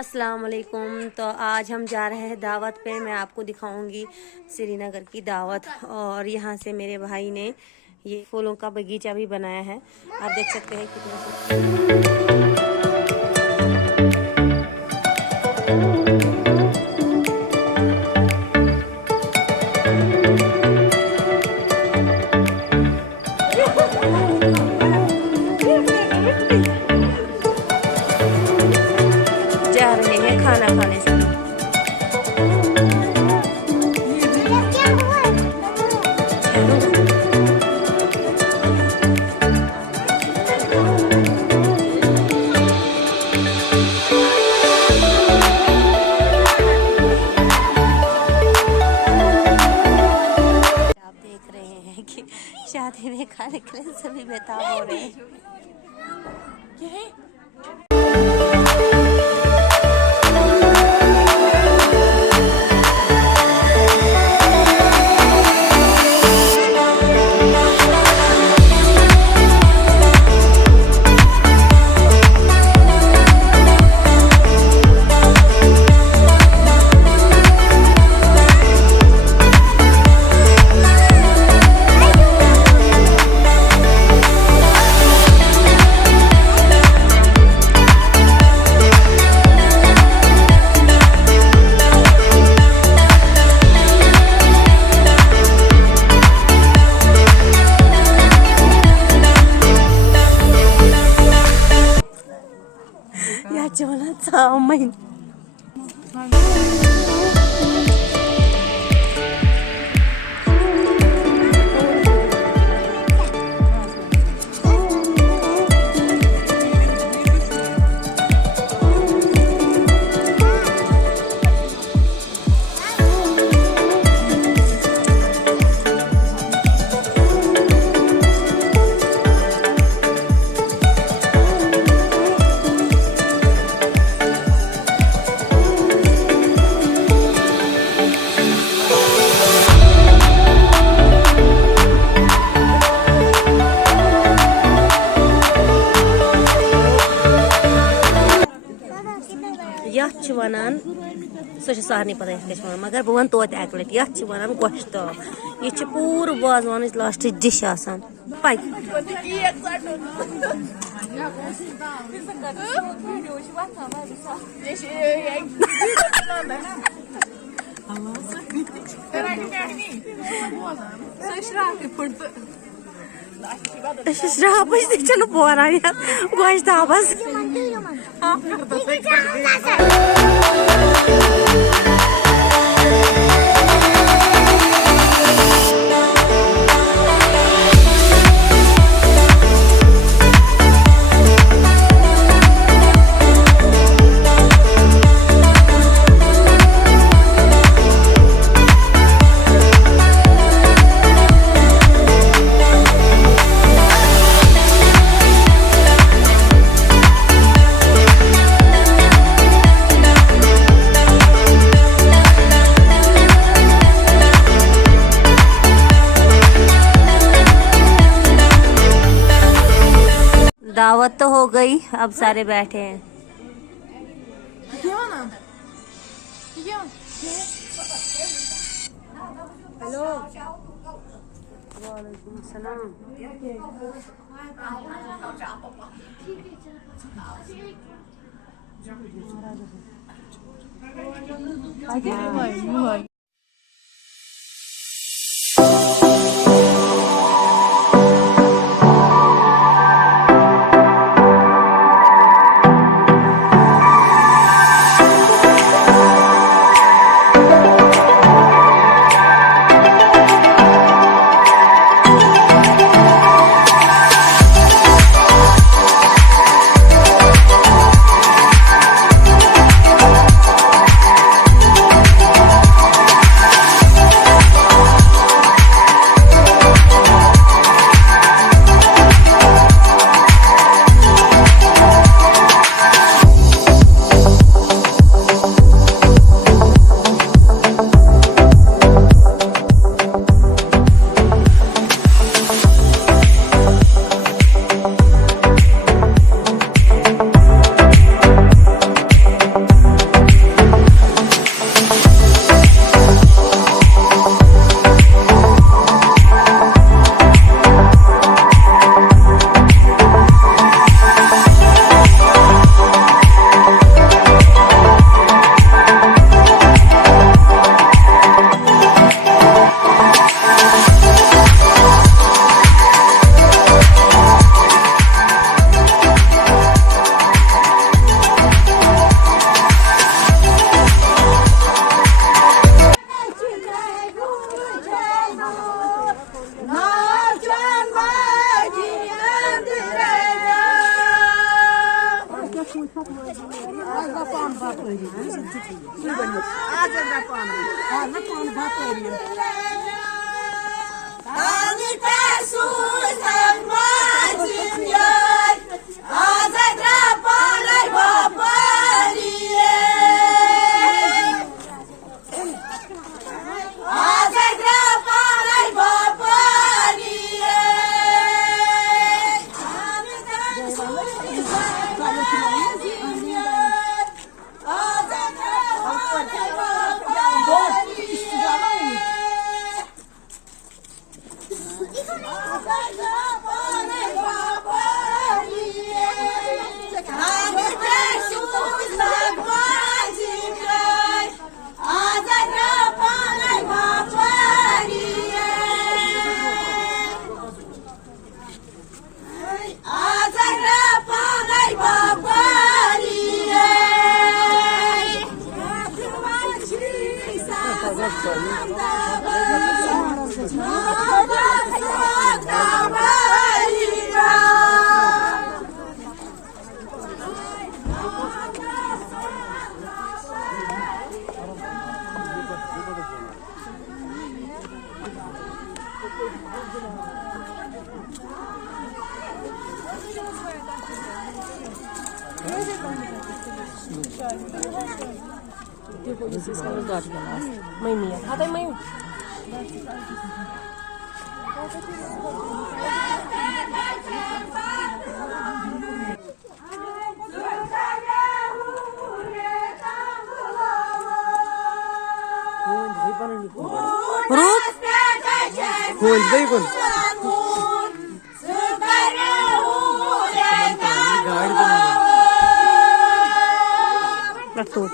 अस्सलाम वालेकुम। तो आज हम जा रहे हैं दावत पे। मैं आपको दिखाऊंगी श्रीनगर की दावत। और यहाँ से मेरे भाई ने ये फूलों का बगीचा भी बनाया है। आप देख सकते हैं कितना जा रहे हैं खाना खाने से। आप देख रहे हैं कि शादी में खाने के लिए सभी बेताब हो रहे हैं। याच्यावरचा महिन यह वनान सो सारे पता क्या मगर बह वन तोत अक लट यह वनान गोश्ताब। यह पूर वाजवान लास्ट डिश आसान श्रापस तक बोरान गोश्ताबस दावत तो हो गई, अब सारे बैठे हैं। हेलो, वालेकुम सलाम। ไม่มีถ้าได้ไม่ Ruth? Hoje daí quando? Ratu.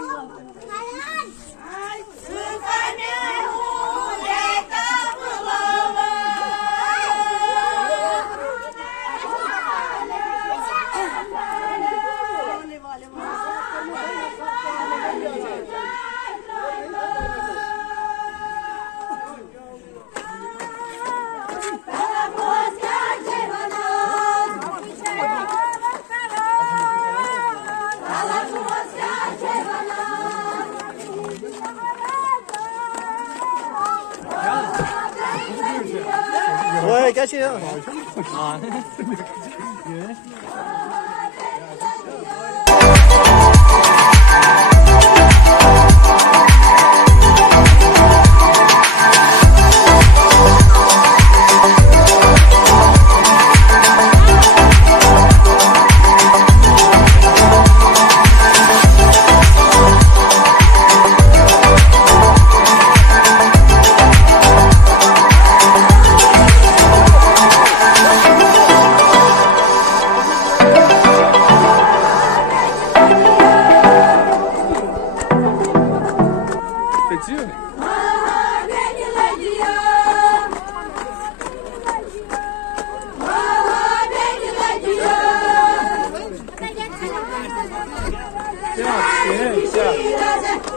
Oi, gel şey ya.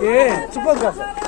예, 축복 갔어.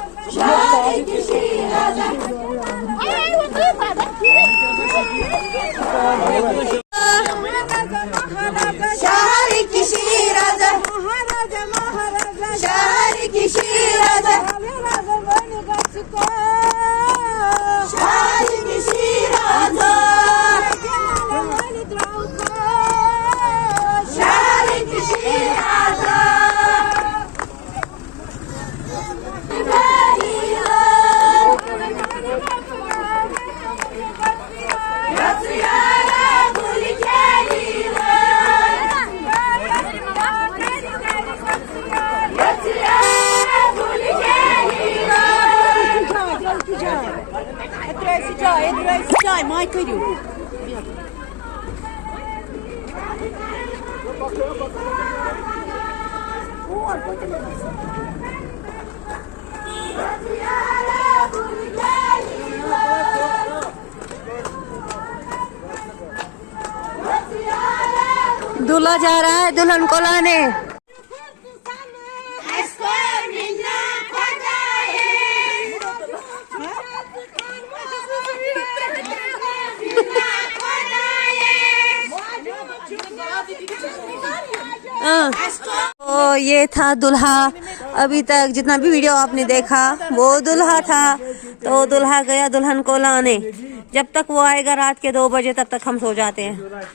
दूल्हा जा रहा है दुल्हन को लाने। तो ये था दूल्हा। अभी तक जितना भी वीडियो आपने देखा वो दूल्हा था। तो दूल्हा गया दुल्हन को लाने। जब तक वो आएगा रात के 2 बजे तब तक हम सो जाते हैं।